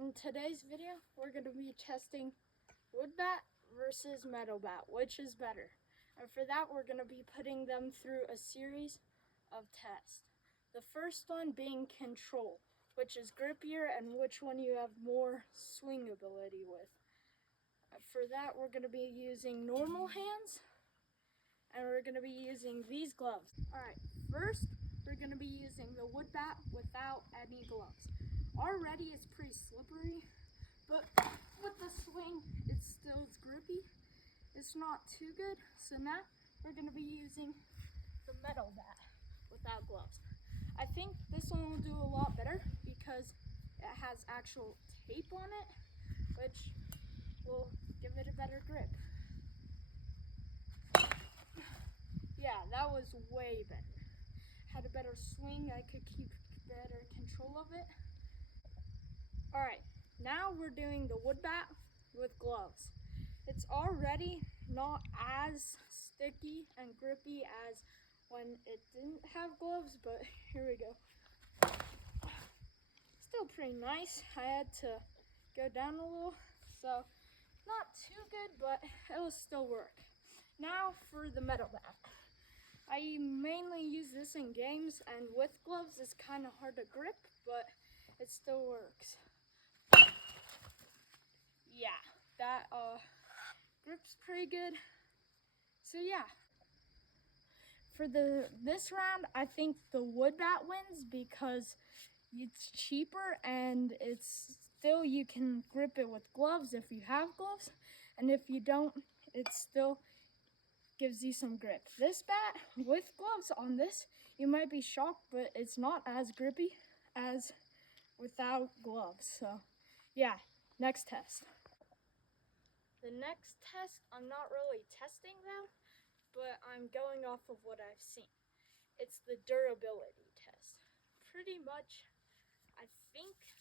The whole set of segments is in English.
In today's video, we're going to be testing wood bat versus metal bat, which is better. And for that, we're going to be putting them through a series of tests. The first one being control, which is grippier and which one you have more swing ability with. For that, we're going to be using normal hands, and we're going to be using these gloves. Alright, first, we're going to be using the wood bat without any gloves. Already it's pretty slippery, but with the swing, it's still grippy. It's not too good. So now we're going to be using the metal bat without gloves. I think this one will do a lot better because it has actual tape on it, which will give it a better grip. Yeah, that was way better. Had a better swing, I could keep better control of it. Alright, now we're doing the wood bat with gloves. It's already not as sticky and grippy as when it didn't have gloves, but here we go. Still pretty nice. I had to go down a little, so not too good, but it will still work. Now for the metal bat. I mainly use this in games, and with gloves it's kind of hard to grip, but it still works. Yeah, that grips pretty good. So yeah, for this round, I think the wood bat wins because it's cheaper and it's still, you can grip it with gloves if you have gloves, and if you don't, it still gives you some grip. This bat with gloves on this, you might be shocked, but it's not as grippy as without gloves. So yeah, next test. The next test, I'm not really testing them, but I'm going off of what I've seen. It's the durability test. Pretty much, I think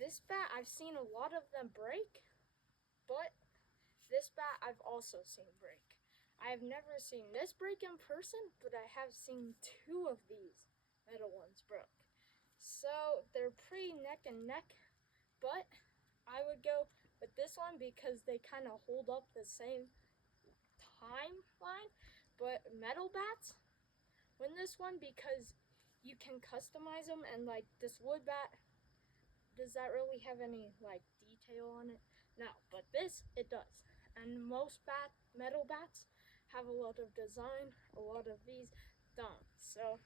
this bat, I've seen a lot of them break, but this bat I've also seen break. I've never seen this break in person, but I have seen two of these metal ones broke. So they're pretty neck and neck, but I would go with this one because they kind of hold up the same timeline. But metal bats win this one because you can customize them, and like this wood bat, does that really have any like detail on it? No, but this, it does. And most metal bats have a lot of design, a lot of these don't. So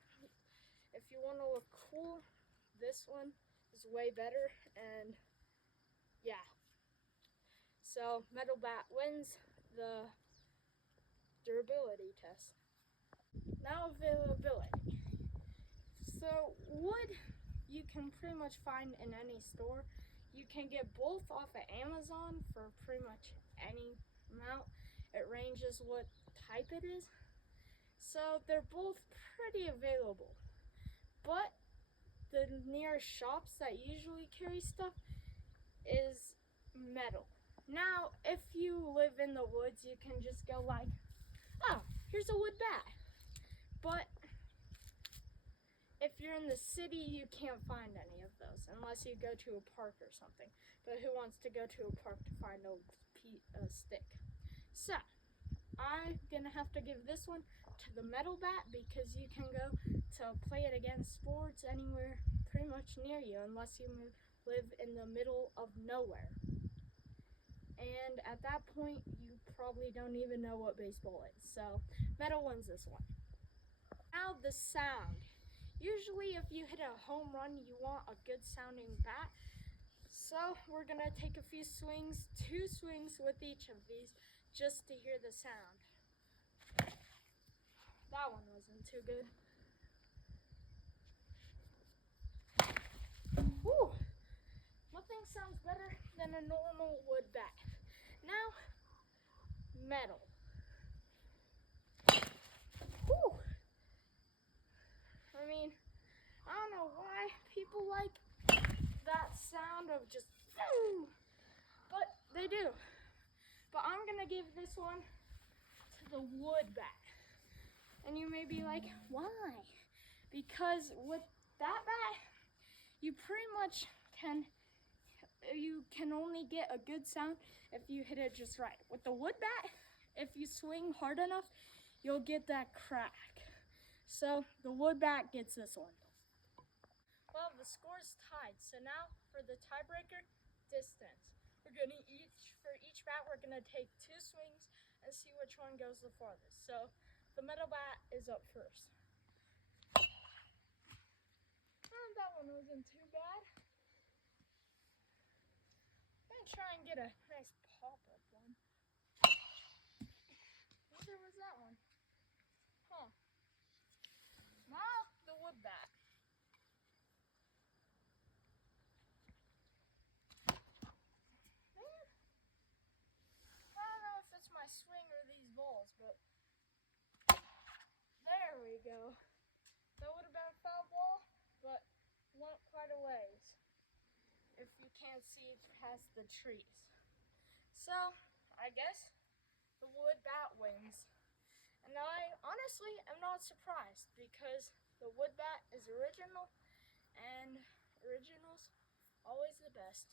if you want to look cool, this one is way better. And yeah, so metal bat wins the durability test. Now availability. So wood, you can pretty much find in any store. You can get both off of Amazon for pretty much any amount. It ranges what type it is. So they're both pretty available. But the nearest shops that usually carry stuff is metal. Now, if you live in the woods, you can just go like, oh, here's a wood bat. But if you're in the city, you can't find any of those unless you go to a park or something. But who wants to go to a park to find a stick? So I'm gonna have to give this one to the metal bat because you can go to play it against sports anywhere pretty much near you, unless you live in the middle of nowhere. And at that point, you probably don't even know what baseball is. So metal wins this one. Now the sound. Usually if you hit a home run, you want a good sounding bat. So we're gonna take a few swings, 2 swings with each of these, just to hear the sound. That one wasn't too good. Whew. Nothing sounds better than a normal wood bat. Now, metal. Whew. I mean, I don't know why people like that sound of just, but they do. But I'm gonna give this one to the wood bat. And you may be like, why? Because with that bat, you pretty much can you can only get a good sound if you hit it just right. With the wood bat, if you swing hard enough, you'll get that crack. So the wood bat gets this one. Well, the score's tied. So now for the tiebreaker, distance. For each bat, we're gonna take 2 swings and see which one goes the farthest. So the metal bat is up first. And that one wasn't too bad. I'm gonna try and get a nice pop-up one. Where was that one? Huh. Now the wood bat. Man, I don't know if it's my swing or these balls, but there we go. That would have been a foul ball, but went quite a ways. If you can't see past the trees. So, I guess the wood bat wins. And I honestly am not surprised because the wood bat is original and originals always the best.